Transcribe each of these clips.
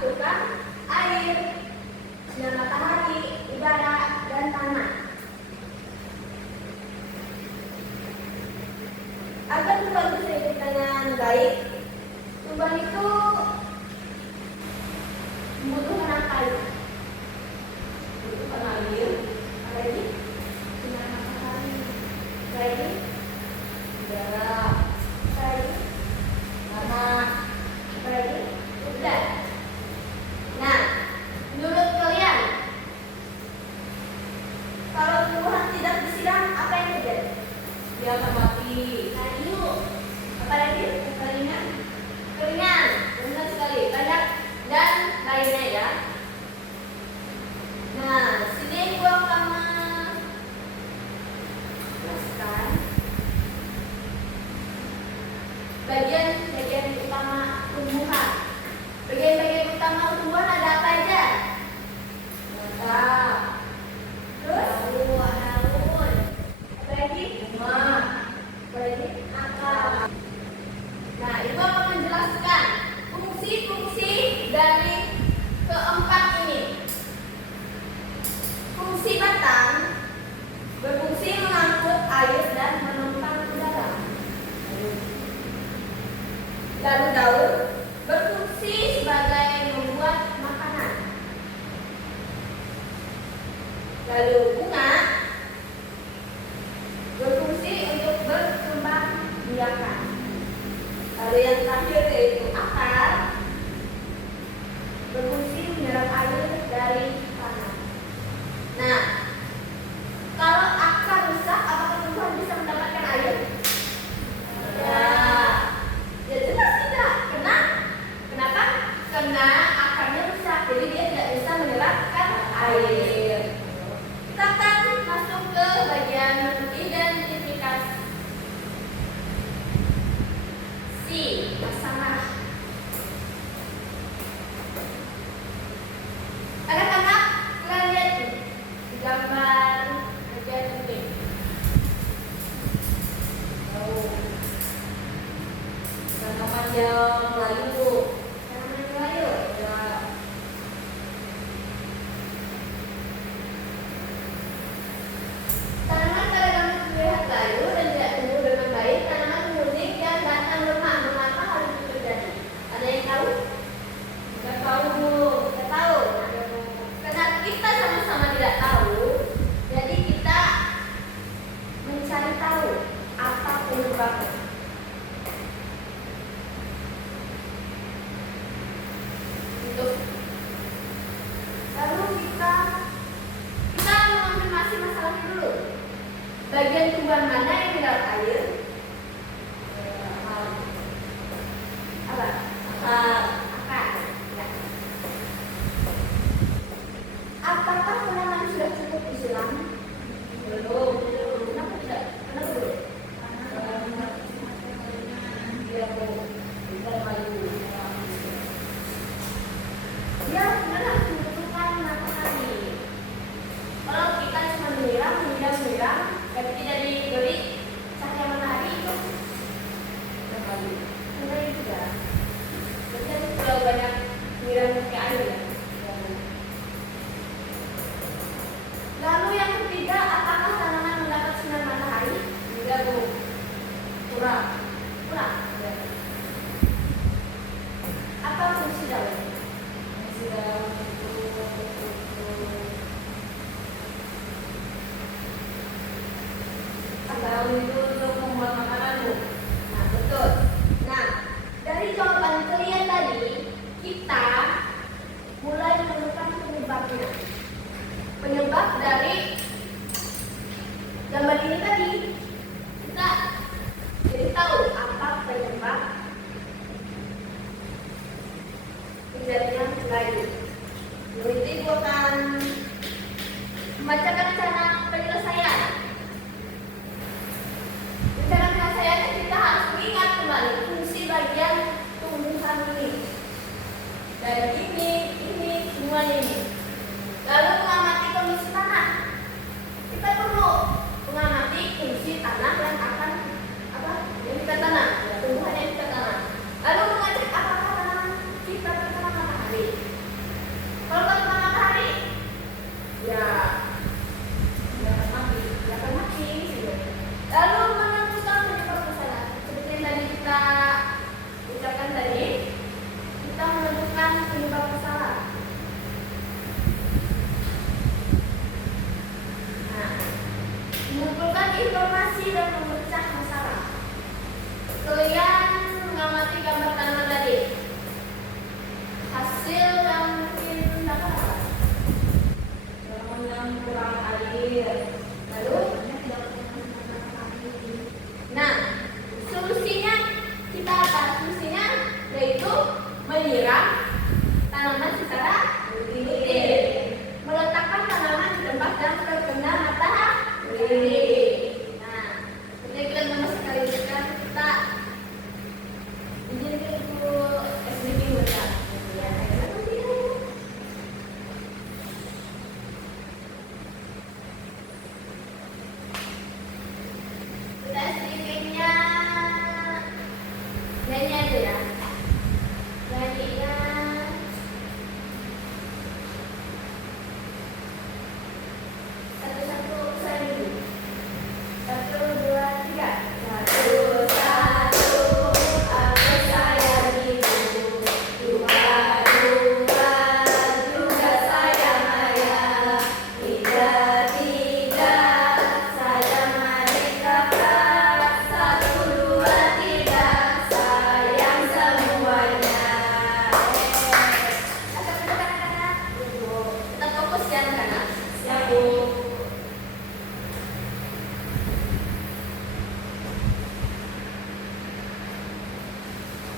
membutuhkan air, sinar matahari, udara, dan tanah. Agar tumbuhan bisa hidup dengan baik, tumbuhan itu membutuhkan apa aja? Membutuhkan air, apa lagi? Sinar matahari, apa lagi? Udara, apa lagi? Tanah, apa lagi? Udah. Nah, menurut kalian, kalau tumbuhan tidak disiram, apa yang terjadi? Dia akan mati. Nah, yuk. Apa lagi? Keringan. Keringan, benar sekali. Banyak dan lainnya ya. Nah, sini gua akan menjelaskan bagian-bagian utama tumbuhan. Bagian-bagian utama tumbuhan ada apa aja? Batang. Terus? Daun. Apa lagi? Bunga. Apa lagi? Akar. Nah, ibu akan menjelaskan fungsi-fungsi dari keempat ini. Fungsi batang berfungsi mengangkut air dan menumpas udara. Lalu daun berfungsi sebagai membuat makanan. Lalu bunga berfungsi untuk berkembang biakan. Lalu yang terakhir yaitu akar berfungsi menyerap air dari tanah. Nah, kalau akar rusak, apakah tumbuhan bisa mendapatkan air? Ya, ya jelas tidak. Kenapa? Karena akarnya rusak, jadi dia tidak bisa menyerapkan air. Kita akan masuk ke bagian identifikasi. Bersama anak-anak, kalian lihat nih gambar bagian ini. Tanaman yang layu. Tanaman yang layu. Ya. Tanaman pada gambar terlihat layu dan tidak tumbuh dengan baik. Tanaman kuning yang datang lemah. Mengapa hal itu terjadi? Ada yang tahu? Tidak tahu, Bu. Tidak tahu. Karena kita sama-sama tidak tahu, jadi kita mencari tahu apa penyebabnya. Lalu kita mengonfirmasi masalahnya dulu. Bagian tumbuhan mana yang menyerap air? Apa? Akar. Ya. Apakah tanaman sudah cukup disiram? Belum. Kenapa tidak? Kenapa belum? Dia ya, benar, membutuhkan matahari. Kalau kita cuma menyiram, tapi tidak diberi cahaya matahari itu benar juga. Berarti terlalu banyak menyiram pakai air ya. Lalu yang ketiga, apakah tanaman mendapat sinar matahari? Tidak, Bu. Kurang. Ya. Apa fungsi daun? Daun itu untuk membuat makanan, Bu. Nah, betul. Nah, dari jawaban kalian tadi, kita mulai menemukan penyebabnya. Penyebab dari gambar ini tadi, kita jadi tahu apa penyebab terjadinya layu. Nanti aku akan membacakan cara penyelesaian. Cara penyelesaiannya kita harus mengingat kembali fungsi bagian tumbuhan ini. Dan ini, semuanya ini. Lalu mengamati kondisi tanah. Kita perlu mengamati kondisi tanah yang akan yang kita tanam, tumbuhan yang kita tanam. Lalu mengecek apakah tanaman kita terkena matahari.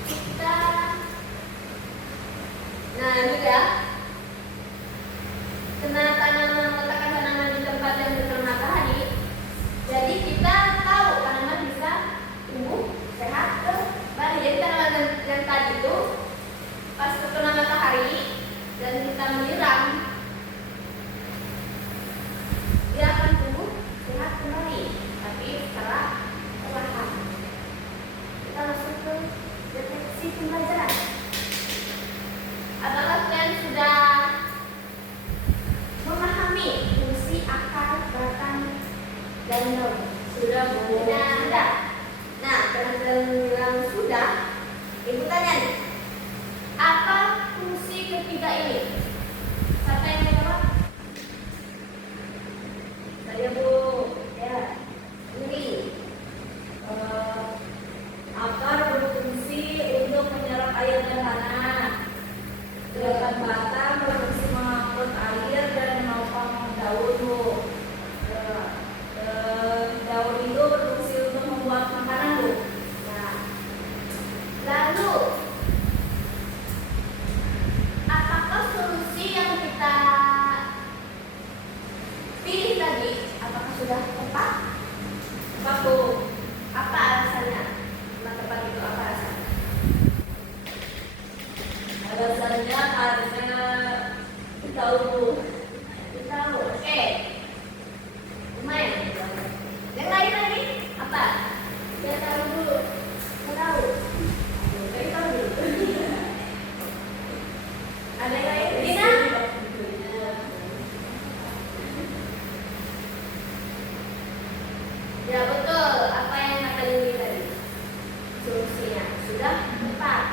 kita, nah juga kena tanaman, letakkan tanaman di tempat yang terkena matahari, jadi kita tahu tanaman bisa tumbuh sehat kembali. Jadi tanaman yang tadi itu pas terkena matahari dan kita menyiram, dia akan tumbuh sehat kembali, tapi secara perlahan. Kita masuk ke deteksi pembelajaran. Apakah kalian sudah memahami fungsi akar, batang, dan daun? Sudah, Bu. Sudah. Nah, yang sudah, Ibu tanya nih, apa fungsi ketiga ini? Siapa yang menjawab? Saya, Bu. Ya. Ini akar berfungsi untuk menyerap air dan tanah. Sedangkan batang berfungsi mengangkut air dan menopang daun, Bu. Daun itu berfungsi untuk membuat makanan, Bu. Nah, lalu apakah solusi yang kita pilih tadi, apakah sudah tepat? Pak, Bu. Apa alasannya? Nah, tepat itu apa alasannya? Alasannya karena kita tahu, Bu. Kita tahu. Oke. Lumayan. Yang lain lagi apa? Kita tahu dulu. Kita tahu. Kita tahu dulu. Ada yang lain? Dina? Ya betul. Apa yang kata Yuni tadi? Solusinya sudah tepat.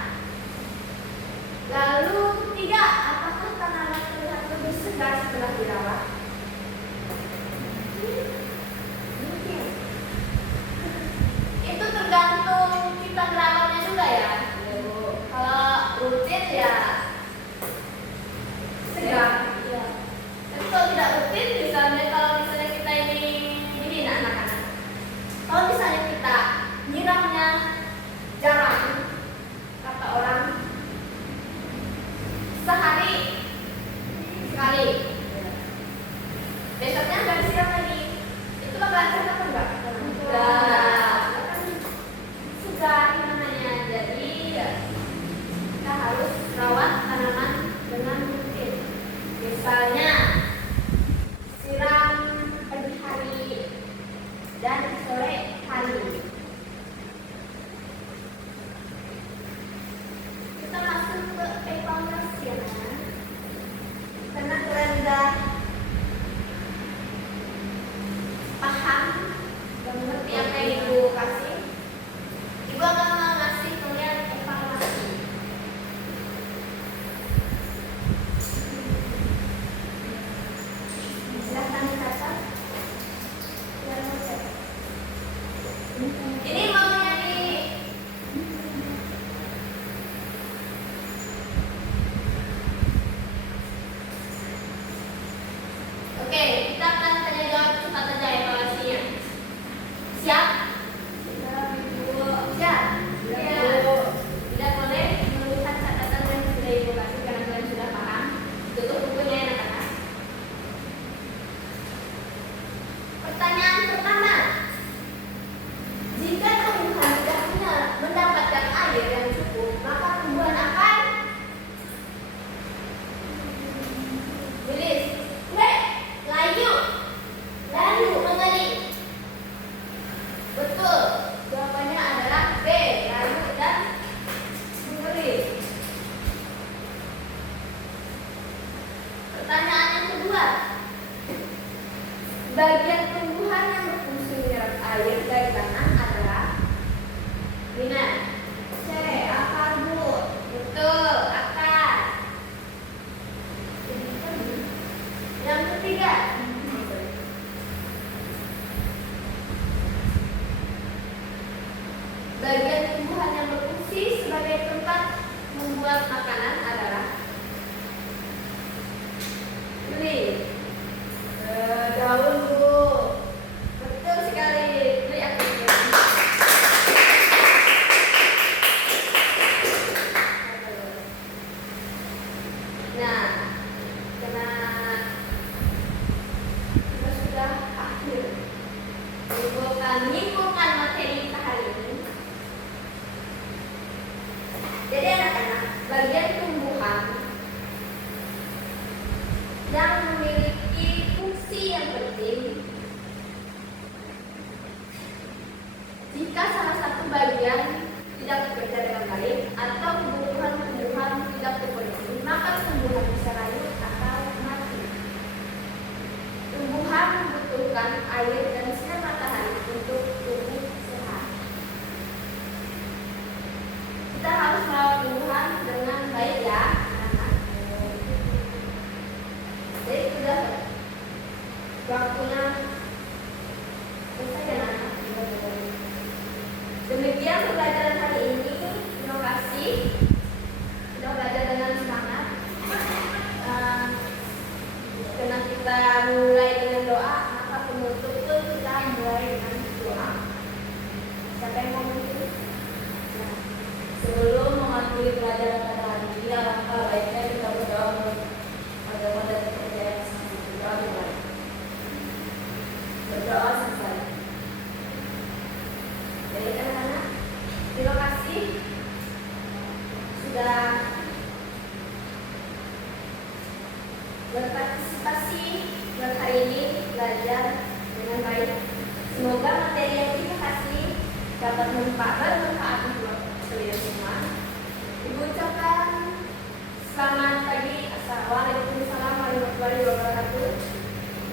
Lalu ketiga, apakah tanaman terlihat lebih segar setelah dirawat? Mungkin. Itu tergantung kita merawatnya juga ya. Kalau rutin ya segar. Ya. Tapi kalau tidak rutin, misalnya kalau misalnya kita ini anak-anak. Kalau misalnya kita nyiramnya jarang, kata orang sehari sekali, besoknya nggak disiram lagi, itu bakalan sehat apa enggak? Enggak, akan segar namanya. Jadi kita harus rawat tanaman dengan rutin. Misalnya siram pagi hari dan sore hari. Kita masuk ke evaluasi ya, karena kalian udah paham dan mengerti apa yang Ibu kasih. Ibu akan mengasih kalian evaluasi. Silahkan dicatat. Ini maunya di Oke, kita akan tanya jawab cepat saja evaluasinya. Siap? Siap. Ya. Tidak boleh melihat catatan yang sudah Ibu kasih karena kalian sudah paham. Tutup bukunya ya, anak-anak. Pertanyaan pertama. Jika tumbuhan tidak mendapatkan air yang cukup, maka tumbuhan akan bilis, layu, mengering. Betul. Jawabannya adalah B, layu dan mengering. Pertanyaan yang kedua. Bagian tumbuhan yang berfungsi menyerap air dari tanah adalah Dina. C, akar, Bu. Betul, akar. Yang ketiga. Bagian tumbuhan yang berfungsi sebagai tempat membuat makanan adalah ini. Daun, Bu. Betul sekali. Beri apresiasi. Jadi anak-anak, bagian tumbuhan yang memiliki fungsi yang penting jika salah satu bagian tidak bekerja dengan baik atau kebutuhan tumbuhan tidak terpenuhi, maka tumbuhan bisa layu atau mati. Tumbuhan membutuhkan air dan sinar matahari untuk tumbuh sehat. Kita harus merawat tumbuhan dengan baik ya, anak-anak. Jadi sudah waktunya selesai ya, anak-anak. Demikian pembelajaran hari ini. Terima kasih sudah belajar dengan semangat. Karena kita mulai dengan doa, maka penutup pun kita mulai dengan doa. Siapa yang mau memimpin? Nah, sebelum mengakhiri pelajaran pada hari ini, alangkah baiknya kita berdoa agar dari kepercayaan sang berdoa dimulai. Berdoa selesai. Baik anak-anak, terima kasih sudah berpartisipasi buat hari ini belajar dengan baik. Semoga materi yang kita kasih dapat bermanfaat untuk kalian semua. Ibu ucapkan selamat pagi. Assalamualaikum warahmatullahi wabarakatuh.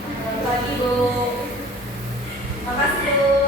Selamat pagi, Bu. Makasih, Bu.